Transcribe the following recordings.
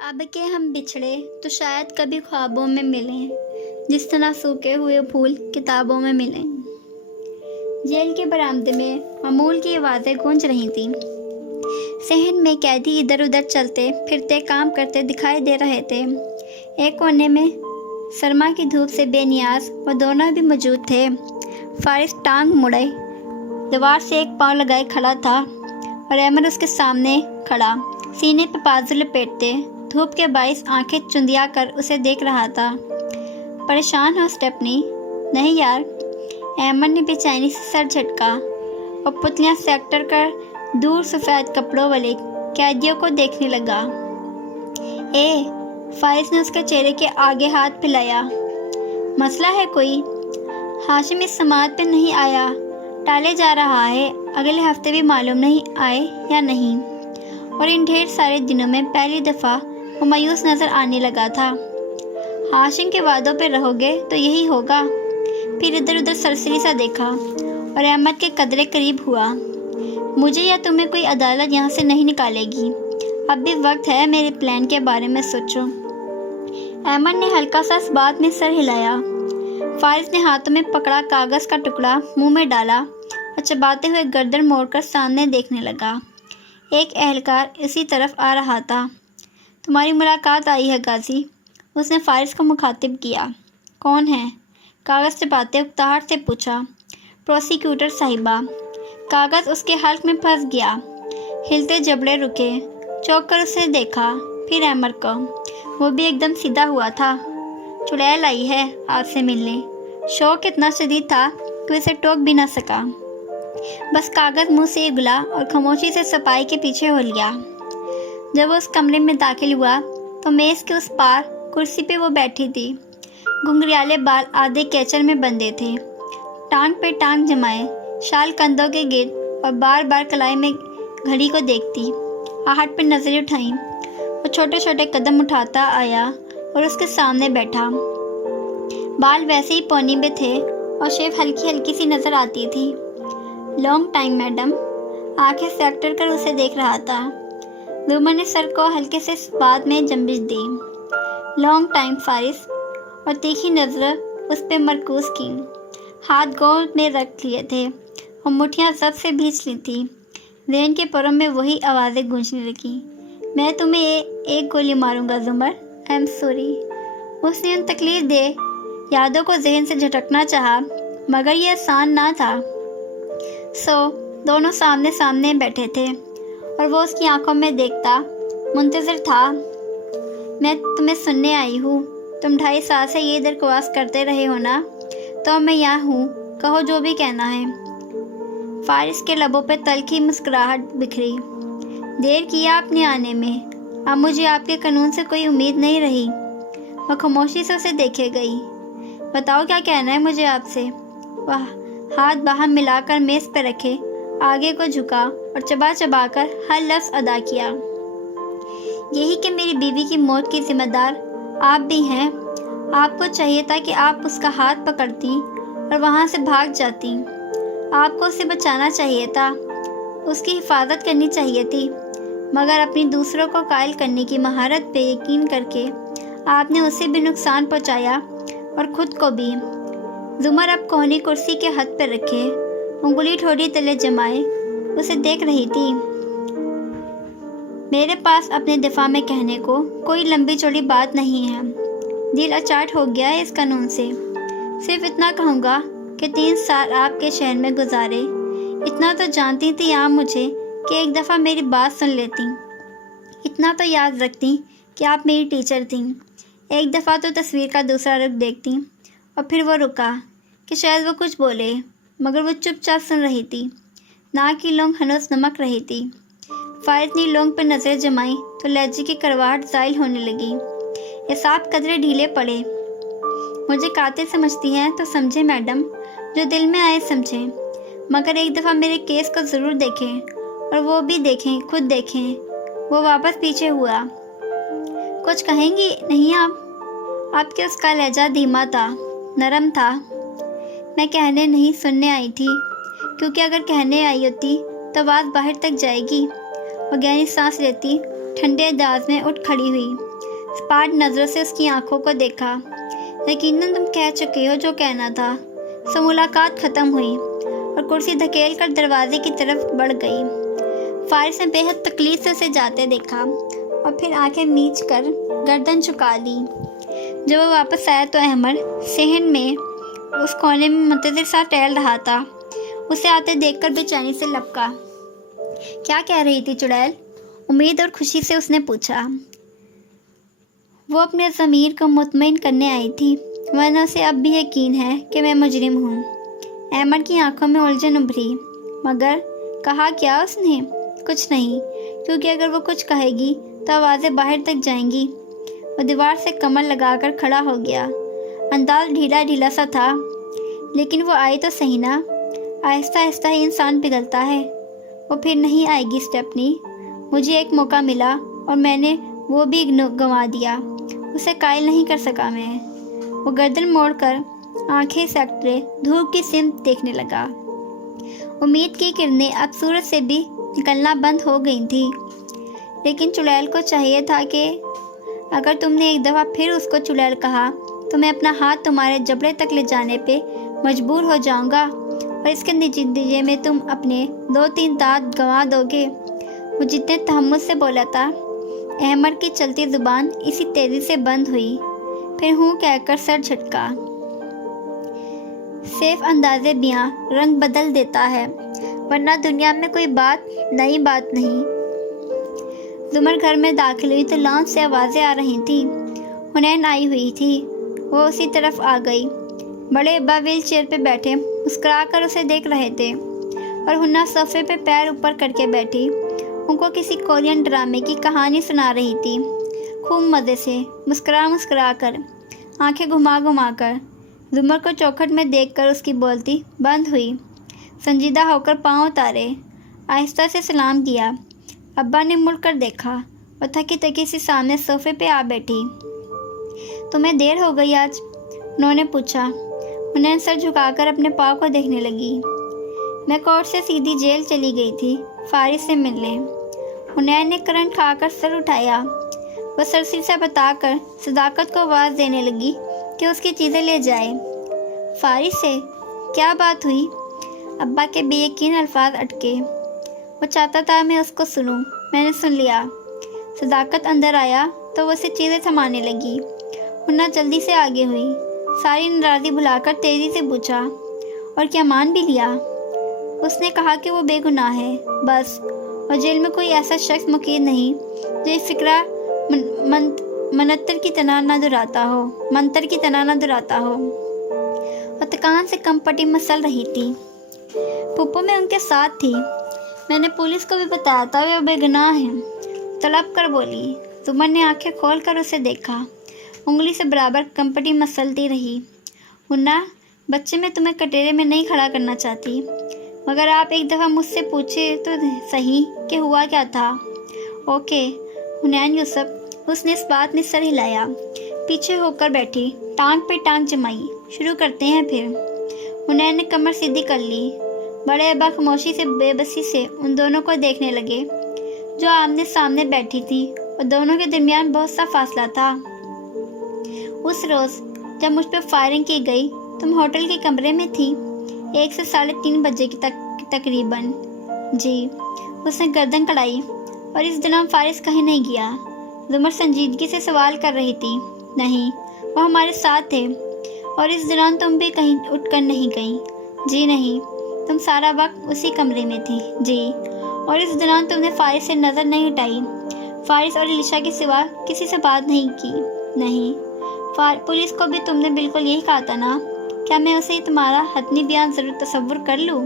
اب کہ ہم بچھڑے تو شاید کبھی خوابوں میں ملیں، جس طرح سوکھے ہوئے پھول کتابوں میں ملیں۔ جیل کے برآمدے میں معمول کی آوازیں گونج رہی تھیں۔ صحن میں قیدی ادھر ادھر چلتے پھرتے کام کرتے دکھائی دے رہے تھے۔ ایک کونے میں سرما کی دھوپ سے بے نیاز وہ دونوں بھی موجود تھے۔ فارس ٹانگ مڑے دیوار سے ایک پاؤں لگائے کھڑا تھا اور احمد اس کے سامنے کھڑا، سینے پہ بازو لپیٹتے، دھوپ کے باعث آنکھیں چندیا کر اسے دیکھ رہا تھا۔ پریشان ہو اسٹیپنی؟ نہیں یار، احمد نے بے چینی سے سر جھٹکا اور پتلیاں سیکٹر کر دور سفید کپڑوں والے قیدیوں کو دیکھنے لگا۔ فارس نے اس کے چہرے کے آگے ہاتھ پھیلایا۔ مسئلہ ہے کوئی؟ ہاشم اس سماعت پہ نہیں آیا، ٹالے جا رہا ہے، اگلے ہفتے بھی معلوم نہیں آئے یا نہیں، اور ان ڈھیر سارے دنوں میں پہلی دفعہ وہ مایوس نظر آنے لگا تھا۔ ہاشم کے وعدوں پہ رہو گے تو یہی ہوگا۔ پھر ادھر ادھر سرسری سا دیکھا اور احمد کے قدرے قریب ہوا۔ مجھے یا تمہیں کوئی عدالت یہاں سے نہیں نکالے گی، اب بھی وقت ہے، میرے پلان کے بارے میں سوچو۔ احمد نے ہلکا سا اس بات میں سر ہلایا۔ فارس نے ہاتھوں میں پکڑا کاغذ کا ٹکڑا منہ میں ڈالا اور چباتے ہوئے گردن موڑ کر سامنے دیکھنے لگا۔ ایک اہلکار اسی طرف آ رہا تھا۔ تمہاری ملاقات آئی ہے غازی، اس نے فارس کو مخاطب کیا۔ کون ہے؟ کاغذ چباتے اکتاہٹ سے پوچھا۔ پروسیکیوٹر صاحبہ۔ کاغذ اس کے حلق میں پھنس گیا۔ ہلتے جبڑے رکے، چونک کر اسے دیکھا، پھر احمد کو۔ وہ بھی ایک دم سیدھا ہوا تھا۔ چڑیل آئی ہے آپ سے ملنے۔ شوق اتنا شدید تھا کہ اسے ٹوک بھی نہ سکا، بس کاغذ منہ سے اگلا اور خاموشی سے صفائی کے پیچھے ہو لیا۔ جب وہ اس کمرے میں داخل ہوا تو میز کے اس پار کرسی پہ وہ بیٹھی تھی۔ گھنگریالے بال آدھے کیچر میں بندھے تھے، ٹانگ پہ ٹانگ جمائے، شال کندھوں کے گرد، اور بار بار کلائی میں گھڑی کو دیکھتی۔ آہٹ پہ نظریں اٹھائیں۔ وہ چھوٹے چھوٹے قدم اٹھاتا آیا اور اس کے سامنے بیٹھا۔ بال ویسے ہی پونی میں تھے اور شیو ہلکی ہلکی سی نظر آتی تھی۔ لانگ ٹائم میڈم، آنکھیں سیکٹر کر اسے دیکھ رہا تھا۔ زمر نے سر کو ہلکے سے اس بات میں جنبش دی۔ لانگ ٹائم فارس، اور تیکھی نظر اس پہ مرکوز کی۔ ہاتھ گود میں رکھ لیے تھے اور مٹھیاں ضبط سے بھیج لی تھی۔ ذہن کے پروں میں وہی آوازیں گونجنے لگیں۔ میں تمہیں ایک گولی ماروں گا زمر، آئی ایم سوری۔ اس نے ان تکلیف دہ یادوں کو ذہن سے جھٹکنا چاہا، مگر یہ آسان نہ تھا۔ دونوں سامنے سامنے بیٹھے تھے اور وہ اس کی آنکھوں میں دیکھتا منتظر تھا۔ میں تمہیں سننے آئی ہوں، تم 2.5 سال سے یہ درخواست کرتے رہے ہو نا، تو میں یہاں ہوں، کہو جو بھی کہنا ہے۔ فارس کے لبوں پہ تلخی مسکراہٹ بکھری۔ دیر کیا آپ نے آنے میں، اب مجھے آپ کے قانون سے کوئی امید نہیں رہی۔ وہ خاموشی سے اسے دیکھے گئی۔ بتاؤ کیا کہنا ہے مجھے آپ سے؟ وہ ہاتھ باہم ملا کر میز پہ رکھے آگے کو جھکا اور چبا چبا کر ہر لفظ ادا کیا۔ یہی کہ میری بیوی کی موت کی ذمہ دار آپ بھی ہیں۔ آپ کو چاہیے تھا کہ آپ اس کا ہاتھ پکڑتی اور وہاں سے بھاگ جاتی۔ آپ کو اسے بچانا چاہیے تھا، اس کی حفاظت کرنی چاہیے تھی، مگر اپنی دوسروں کو قائل کرنے کی مہارت پہ یقین کر کے آپ نے اسے بھی نقصان پہنچایا اور خود کو بھی۔ زمر اب کوہنی کرسی کے ہاتھ پہ رکھے، انگلی ٹھوڑی تلے جمائے اسے دیکھ رہی تھی۔ میرے پاس اپنے دفاع میں کہنے کو کوئی لمبی چوڑی بات نہیں ہے، دل اچاٹ ہو گیا ہے اس قانون سے۔ صرف اتنا کہوں گا کہ 3 سال آپ کے شہر میں گزارے، اتنا تو جانتی تھی آپ مجھے کہ ایک دفعہ میری بات سن لیتی، اتنا تو یاد رکھتی کہ آپ میری ٹیچر تھیں، ایک دفعہ تو تصویر کا دوسرا رخ دیکھتی۔ اور پھر وہ رکا کہ شاید وہ کچھ بولے، مگر وہ چپ چاپ سن رہی تھی۔ ناک کی لونگ ہنوز نمک رہی تھی۔ فارس نے لونگ پر نظریں جمائیں تو لہجے کی کرواہٹ زائل ہونے لگی۔ اعصاب قدرے ڈھیلے پڑے۔ مجھے قاتل سمجھتی ہیں تو سمجھیں میڈم، جو دل میں آئے سمجھیں، مگر ایک دفعہ میرے کیس کو ضرور دیکھیں، اور وہ بھی دیکھیں، خود دیکھیں۔ وہ واپس پیچھے ہوا۔ کچھ کہیں گی نہیں آپ کے اس کا لہجہ دھیما تھا، نرم تھا۔ میں کہنے نہیں سننے آئی تھی، کیونکہ اگر کہنے آئی ہوتی تو آواز باہر تک جائے گی۔ وہ گہری سانس لیتی ٹھنڈے انداز میں اٹھ کھڑی ہوئی۔ سپاٹ نظروں سے اس کی آنکھوں کو دیکھا۔ یقیناً تم کہہ چکے ہو جو کہنا تھا۔ سو ملاقات ختم ہوئی اور کرسی دھکیل کر دروازے کی طرف بڑھ گئی۔ فارس نے بے حد تکلیف سے اسے جاتے دیکھا اور پھر آنکھیں میچ کر گردن جھکا لی۔ جب وہ واپس آیا تو احمد صحن میں اس کونے میں منتظر سا ٹہل رہا تھا۔ اسے آتے دیکھ کر بے چینی سے لپکا۔ کیا کہہ رہی تھی چڑیل؟ امید اور خوشی سے اس نے پوچھا۔ وہ اپنے ضمیر کو مطمئن کرنے آئی تھی، ورنہ اسے اب بھی یقین ہے کہ میں مجرم ہوں۔ احمد کی آنکھوں میں الجھن ابھری۔ مگر کہا کیا اس نے؟ کچھ نہیں، کیونکہ اگر وہ کچھ کہے گی تو آوازیں باہر تک جائیں گی۔ وہ دیوار سے کمر لگا کر کھڑا ہو گیا۔ انداز ڈھیلا ڈھیلا سا تھا، لیکن وہ آئی تو صحیح نا۔ آہستہ آہستہ ہی انسان پگھلتا ہے۔ وہ پھر نہیں آئے گی اسٹیپنی۔ مجھے ایک موقع ملا اور میں نے وہ بھی گنوا دیا۔ اسے قائل نہیں کر سکا میں۔ وہ گردن موڑ کر آنکھیں سیکٹرے دھوپ کی سمت دیکھنے لگا۔ امید کی کرنیں اب سورج سے بھی نکلنا بند ہو گئی تھی، لیکن چڑیل کو چاہیے تھا کہ اگر تم نے ایک دفعہ پھر اس کو چڑیل کہا تو میں اپنا ہاتھ تمہارے جبڑے تک لے جانے پہ مجبور ہو جاؤں گا، اور اس کے نتیجے میں تم اپنے 2-3 دانت گنوا دو گے۔ وہ جتنے تحمل سے بولا تھا، احمد کی چلتی زبان اسی تیزی سے بند ہوئی، پھر ہوں کہہ کر سر جھٹکا۔ صرف انداز بیاں رنگ بدل دیتا ہے، ورنہ دنیا میں کوئی نئی بات نہیں۔ زمر گھر میں داخل ہوئی تو لانچ سے آوازیں آ رہی تھیں۔ حنین آئی ہوئی تھی، وہ اسی طرف آ گئی۔ بڑے ابا ویل چیئر پہ بیٹھے مسکرا کر اسے دیکھ رہے تھے، اور ہنا صوفے پہ پیر اوپر کر کے بیٹھی ان کو کسی کورین ڈرامے کی کہانی سنا رہی تھی، خوب مزے سے، مسکرا کر، آنکھیں گھما گھما کر۔ زمر کو چوکھٹ میں دیکھ کر اس کی بولتی بند ہوئی۔ سنجیدہ ہو کر پاؤں اتارے، آہستہ سے سلام کیا۔ ابا نے مڑ کر دیکھا، اور تھکی تھکی سی سامنے صوفے پہ آ بیٹھی۔ تمہیں دیر ہو گئی آج؟ انہوں نے پوچھا۔ انہیں سر جھکا کر اپنے پاؤں کو دیکھنے لگی۔ میں کورٹ سے سیدھی جیل چلی گئی تھی فارس سے ملنے۔ انہیں نے کرنٹ کھا کر سر اٹھایا۔ وہ سرسری سے بتا کر صداقت کو آواز دینے لگی کہ اس کی چیزیں لے جائے۔ فارس سے؟ کیا بات ہوئی؟ ابا کے بے یقین الفاظ اٹکے۔ وہ چاہتا تھا میں اس کو سنوں، میں نے سن لیا۔ صداقت اندر آیا تو وہ اسے چیزیں تھمانے لگی۔ ہنا جلدی سے آگے ہوئی، ساری ناراضی بھلا کر تیزی سے پوچھا، اور کیا مان بھی لیا؟ اس نے کہا کہ وہ بے گناہ ہے، بس، اور جیل میں کوئی ایسا شخص مقید نہیں جو یہ فکرہ منتر کی طرح نہ دہراتا ہو۔ وہ تکان سے کم پٹی مسل رہی تھی۔ پھپھو میں ان کے ساتھ تھی، میں نے پولیس کو بھی بتایا تھا وہ بے گناہ ہیں، تڑپ کر بولی۔ زمر نے آنکھیں کھول کر اسے دیکھا، انگلی سے برابر کمپٹی مسلتی رہی۔ ہنا، بچے میں تمہیں کٹہرے میں نہیں کھڑا کرنا چاہتی، مگر آپ ایک دفعہ مجھ سے پوچھے تو صحیح کہ ہوا کیا تھا۔ اوکے حنین یوسف، اس نے اس بات میں سر ہلایا، پیچھے ہو کر بیٹھی، ٹانگ پہ ٹانگ جمائی۔ شروع کرتے ہیں پھر۔ حنین نے کمر سیدھی کر لی۔ بڑے ابا خاموشی سے بے بسی سے ان دونوں کو دیکھنے لگے جو آمنے سامنے بیٹھی تھی، اور دونوں کے درمیان بہت سا فاصلہ تھا۔ اس روز جب مجھ پہ فائرنگ کی گئی تم ہوٹل کے کمرے میں تھی، 1 سے 3:30 بجے کی تقریباً۔ جی، اس نے گردن کڑائی۔ اور اس دوران فارس کہیں نہیں گیا؟ زمر سنجیدگی سے سوال کر رہی تھی۔ نہیں، وہ ہمارے ساتھ تھے۔ اور اس دوران تم بھی کہیں اٹھ کر نہیں گئیں؟ جی نہیں، تم سارا وقت اسی کمرے میں تھی۔ جی، اور اس دوران تم نے فارس سے نظر نہیں ہٹائی؟ فارس اور علیشا کے سوا کسی سے بات نہیں کی؟ نہیں۔ پولیس کو بھی تم نے بالکل یہی کہا تھا نا؟ کیا میں اسے تمہارا حتمی بیان ضرور تصور کر لوں؟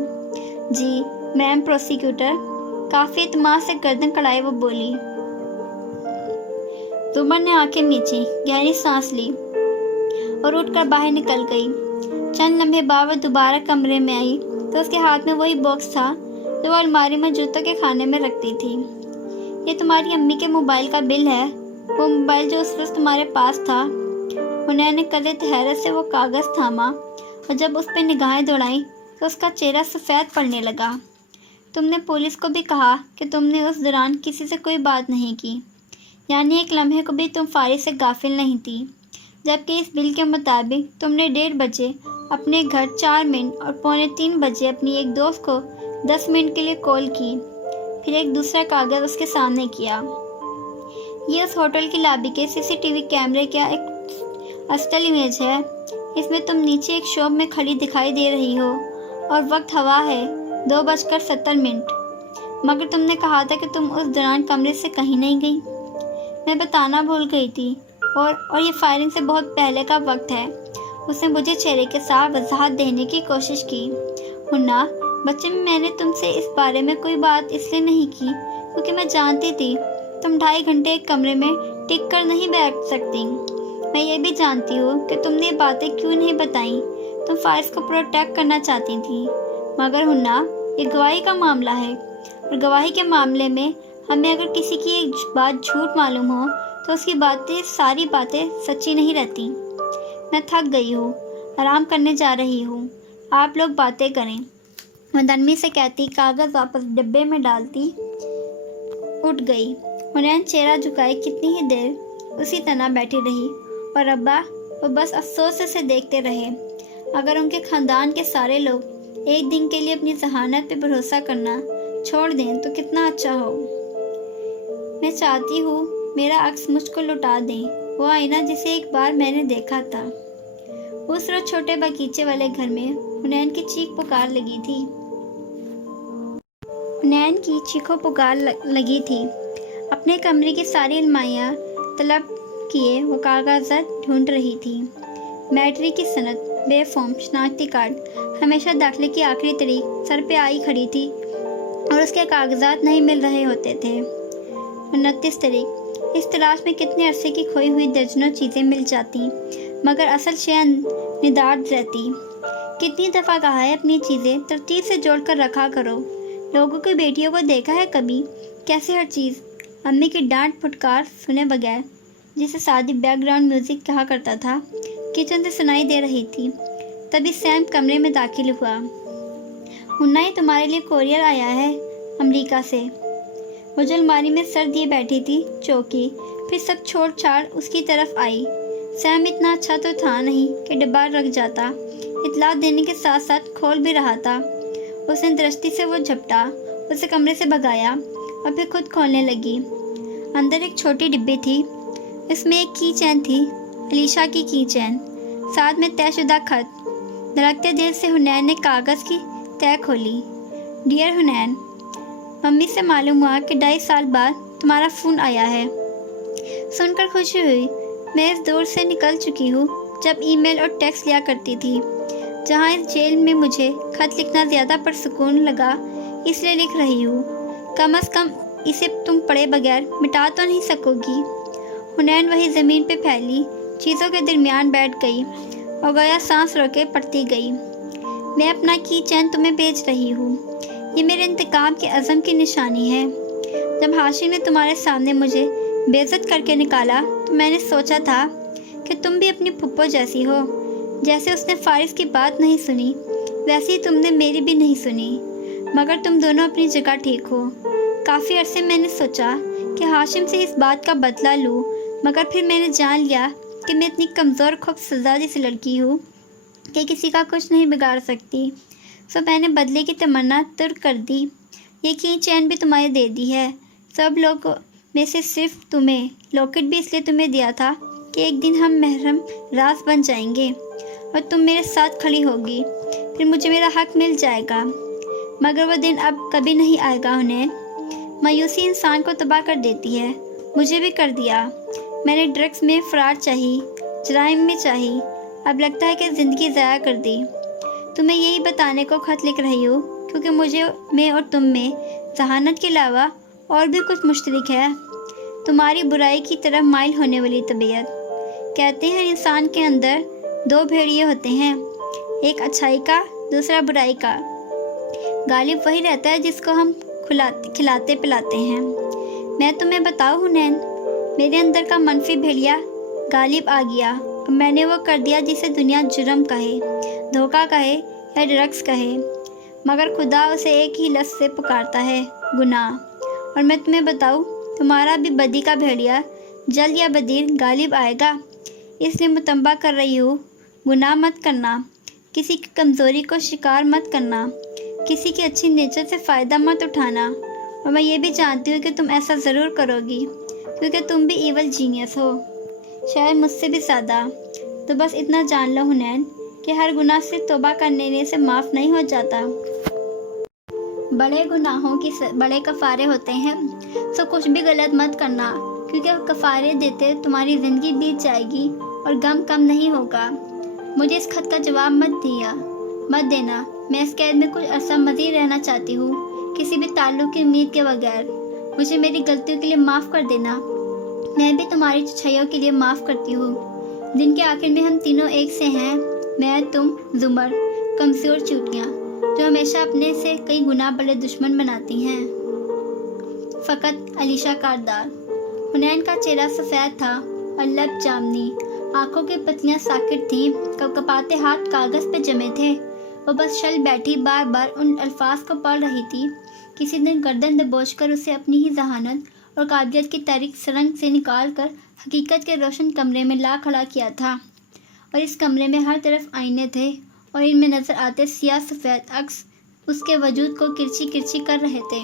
جی میم پروسیکیوٹر، کافی اعتماد سے گردن کڑائے وہ بولی۔ زمر نے آنکھیں میچی، گہری سانس لی اور اٹھ کر باہر نکل گئی۔ چند لمحے بعد وہ دوبارہ کمرے میں آئی تو اس کے ہاتھ میں وہی باکس تھا جو وہ الماری میں جوتوں کے خانے میں رکھتی تھی۔ یہ تمہاری امی کے موبائل کا بل ہے، وہ موبائل جو اس وقت تمہارے پاس تھا۔ انہوں نے قدرے حیرت سے وہ کاغذ تھاما، اور جب اس پہ نگاہیں دوڑائیں تو اس کا چہرہ سفید پڑنے لگا۔ تم نے پولیس کو بھی کہا کہ تم نے اس دوران کسی سے کوئی بات نہیں کی؟ یعنی ایک لمحے کو بھی تم فارغ سے غافل نہیں تھی، جبکہ اس بل کے مطابق تم نے 1:30 بجے اپنے گھر 4 منٹ اور 2:45 بجے اپنی ایک دوست کو 10 منٹ کے لیے کال کی، پھر ایک دوسرا کاغذ اس کے سامنے کیا۔ یہ اس ہوٹل کی لابی کے CCTV کیمرے کا ایک اسٹل امیج ہے۔ اس میں تم نیچے ایک شاپ میں کھڑی دکھائی دے رہی ہو اور وقت ہوا ہے 2:70۔ مگر تم نے کہا تھا کہ تم اس دوران کمرے سے کہیں نہیں گئی۔ میں بتانا بھول گئی تھی اور یہ فائرنگ سے بہت پہلے کا وقت ہے۔ اس نے مجھے چہرے کے ساتھ وضاحت دینے کی کوشش کی۔ ہنا، بچے میں نے تم سے اس بارے میں کوئی بات اس لیے نہیں کی کیونکہ میں جانتی تھی تم 2.5 گھنٹے ایک کمرے میں ٹک کر نہیں بیٹھ سکتی۔ میں یہ بھی جانتی ہوں کہ تم نے یہ باتیں کیوں نہیں بتائیں، تم فارغ کو پروٹیکٹ کرنا چاہتی تھی۔ مگر ہنا، یہ گواہی کا معاملہ ہے، اور گواہی کے معاملے میں ہمیں اگر کسی کی ایک بات جھوٹ معلوم ہو تو اس کی ساری باتیں سچی نہیں رہتی۔ میں تھک گئی ہوں، آرام کرنے جا رہی ہوں، آپ لوگ باتیں کریں، وہ نرمی سے کہتی کاغذ واپس ڈبے میں ڈالتی اٹھ گئی۔ حنین چہرہ جھکائے کتنی ہی دیر اسی طرح بیٹھی رہی اور ابا وہ بس افسوس سے اسے دیکھتے رہے۔ اگر ان کے خاندان کے سارے لوگ ایک دن کے لیے اپنی ذہانت پہ بھروسہ کرنا چھوڑ دیں تو کتنا اچھا ہو۔ میں چاہتی ہوں میرا عکس مجھ کو لوٹا دیں، وہ آئینہ جسے ایک بار میں نے دیکھا تھا۔ اس روز چھوٹے باغیچے والے گھر میں حنین کی چیخ پکار لگی تھی۔ حنین کی چیخوں پکار لگی تھی۔ اپنے کمرے کی ساری الماریاں طلب کیے وہ کاغذات ڈھونڈ رہی تھی۔ میٹرک کی سند، بے فارم شناختی کارڈ، ہمیشہ داخلے کی آخری تاریخ سر پہ آئی کھڑی تھی اور اس کے کاغذات نہیں مل رہے ہوتے تھے۔ 29 تاریخ، اس تلاش میں کتنے عرصے کی کھوئی ہوئی درجنوں چیزیں مل جاتی مگر اصل شے ندارد رہتی۔ کتنی دفعہ کہا ہے اپنی چیزیں ترتیب سے جوڑ کر رکھا کرو۔ لوگوں کی بیٹیوں کو دیکھا ہے کبھی کیسے ہر چیز امی کی ڈانٹ پھٹکار سنے بغیر، جسے سادی بیک گراؤنڈ میوزک کہا کرتا تھا، کچن سے سنائی دے رہی تھی۔ تبھی سیم کمرے میں داخل ہوا۔ ہنا، یہ تمہارے لیے کوریئر آیا ہے امریکہ سے۔ وہ جو الماری میں سر دیے بیٹھی تھی چوکی، پھر سب چھوڑ چھاڑ اس کی طرف آئی۔ سیم اتنا اچھا تو تھا نہیں کہ ڈبہ رکھ جاتا، اطلاع دینے کے ساتھ ساتھ کھول بھی رہا تھا۔ اس نے درستی سے وہ جھپٹا، اسے کمرے سے بھگایا اور پھر خود کھولنے لگی۔ اندر ایک چھوٹی ڈبی تھی، اس میں ایک کی چین تھی، علیشا کی کی چین، ساتھ میں طے شدہ خط۔ دھڑکتے دل سے حنین نے کاغذ کی تہ کھولی۔ ڈیئر حنین، ممی سے معلوم ہوا کہ 2.5 سال بعد تمہارا فون آیا ہے۔ سن کر خوشی ہوئی۔ میں اس دور سے نکل چکی ہوں جب ای میل اور ٹیکسٹ لیا کرتی تھی، جہاں اس جیل میں مجھے خط لکھنا زیادہ پرسکون لگا، اس لیے لکھ رہی ہوں۔ کم از کم اسے تم پڑھے بغیر مٹا تو نہیں سکو گی۔ حنین وہی زمین پہ پھیلی چیزوں کے درمیان بیٹھ گئی اور گویا سانس روکے پڑھتی گئی۔ میں اپنا کی چین تمہیں بھیج رہی ہوں، یہ میرے انتقام کے عزم کی نشانی ہے۔ جب ہاشم نے تمہارے سامنے مجھے بے عزت کر کے نکالا تو میں نے سوچا تھا کہ تم بھی اپنی پھپھو جیسی ہو۔ جیسے اس نے فارغ کی بات نہیں سنی، ویسے ہی تم نے میری بھی نہیں سنی، مگر تم دونوں اپنی جگہ ٹھیک ہو۔ کافی عرصے میں نے سوچا کہ ہاشم سے اس بات کا بدلہ لوں، مگر پھر میں نے جان لیا کہ میں اتنی کمزور خوفزدہ سی لڑکی ہوں کہ کسی کا کچھ نہیں بگاڑ سکتی۔ سو میں نے بدلے کی تمنا ترک کر دی۔ یہ کی چین بھی تمہیں دے دی ہے، سب لوگوں میں سے صرف تمہیں۔ لاکٹ بھی اس لیے تمہیں دیا تھا کہ ایک دن ہم محرم راز بن جائیں گے اور تم میرے ساتھ کھڑی ہوگی، پھر مجھے میرا حق مل جائے گا۔ مگر وہ دن اب کبھی نہیں آئے گا حنین۔ مایوسی انسان کو تباہ کر دیتی ہے، مجھے بھی کر دیا۔ میں نے ڈرگس میں فراڈ چاہی، جرائم میں چاہی، اب لگتا ہے کہ زندگی ضائع کر دی۔ تمہیں یہی بتانے کو خط لکھ رہی ہوں کیونکہ مجھے میں اور تم میں ذہانت کے علاوہ اور بھی کچھ مشترک ہے، تمہاری برائی کی طرف مائل ہونے والی طبیعت۔ کہتے ہیں انسان کے اندر 2 بھیڑیے ہوتے ہیں، ایک اچھائی کا، دوسرا برائی کا۔ غالب وہی رہتا ہے جس کو ہم کھلاتے پلاتے ہیں۔ میں تمہیں بتاؤں حنین، میرے اندر کا منفی بھیڑیا غالب آ گیا اور میں نے وہ کر دیا جسے دنیا جرم کہے، دھوکہ کہے یا ڈرگس کہے، مگر خدا اسے ایک ہی لفظ سے پکارتا ہے، گناہ۔ اور میں تمہیں بتاؤں، تمہارا بھی بدی کا بھیڑیا جلد یا بدیر غالب آئے گا، اس لیے متنبہ کر رہی ہوں، گناہ مت کرنا، کسی کی کمزوری کو شکار مت کرنا، کسی کی اچھی نیچر سے فائدہ مت اٹھانا، اور میں یہ بھی جانتی ہوں کہ تم ایسا ضرور کرو گی کیونکہ تم بھی ایول جینیس ہو، شاید مجھ سے بھی زیادہ۔ تو بس اتنا جان لو حنین کہ ہر گناہ سے توبہ کرنے سے معاف نہیں ہو جاتا۔ بڑے گناہوں کی بڑے کفارے ہوتے ہیں، سو کچھ بھی غلط مت کرنا کیونکہ کفارے دیتے تمہاری زندگی بیت جائے گی اور غم کم نہیں ہوگا۔ مجھے اس خط کا جواب مت دینا، میں اس قید میں کچھ عرصہ مزید رہنا چاہتی ہوں، کسی بھی تعلق کی امید کے بغیر۔ مجھے میری غلطیوں کے لیے معاف کر دینا، میں بھی تمہاری چھچائیوں کے لیے معاف کرتی ہوں۔ دن کے آخر میں ہم تینوں ایک سے ہیں، میں، تم، زمر، کمزور چوٹیاں جو ہمیشہ اپنے سے کئی گنا بڑے دشمن بناتی ہیں۔ فقط علیشہ کاردار۔ حنین کا چہرہ سفید تھا اور لب جامنی، آنکھوں کی پتلیاں ساکٹ تھیں، کپکپاتے ہاتھ کاغذ پہ جمے تھے۔ وہ بس شل بیٹھی بار بار ان الفاظ کو پڑھ رہی تھی۔ کسی دن گردن دبوچ کر اسے اپنی ہی ذہانت اور قابلیت کی تاریک سرنگ سے نکال کر حقیقت کے روشن کمرے میں لا کھڑا کیا تھا، اور اس کمرے میں ہر طرف آئینے تھے اور ان میں نظر آتے سیاہ سفید عکس اس کے وجود کو کرچی کرچی کر رہے تھے۔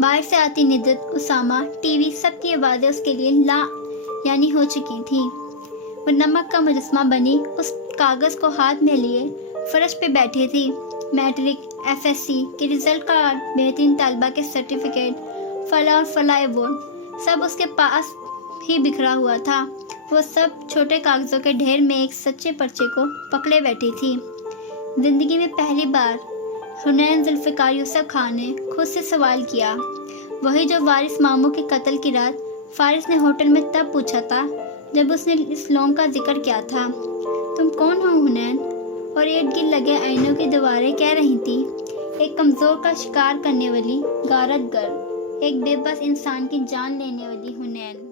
باہر سے آتی ندرت، اسامہ، ٹی وی، سب کی آوازیں اس کے لیے یعنی ہو چکی تھیں۔ وہ نمک کا مجسمہ بنی اس کاغذ کو ہاتھ میں لیے فرش پہ بیٹھی تھی۔ میٹرک، FSC کے رزلٹ کارڈ، بہترین طالبہ کے سرٹیفکیٹ، فلاں اور فلاں ایوارڈ، سب اس کے پاس ہی بکھرا ہوا تھا۔ وہ سب چھوٹے کاغذوں کے ڈھیر میں ایک سچے پرچے کو پکڑے بیٹھی تھی۔ زندگی میں پہلی بار حنین ذوالفقار یوسف خان نے خود سے سوال کیا، وہی جو وارث ماموں کے قتل کی رات فارس نے ہوٹل میں تب پوچھا تھا جب اس نے اس لونگ کا ذکر کیا تھا۔ تم کون ہو حنین؟ اور ارد گرد لگے آئینوں کی دیواریں کہہ رہی تھیں، ایک کمزور کا شکار کرنے والی غارت گر، ایک بے بس انسان کی جان لینے والی حنین۔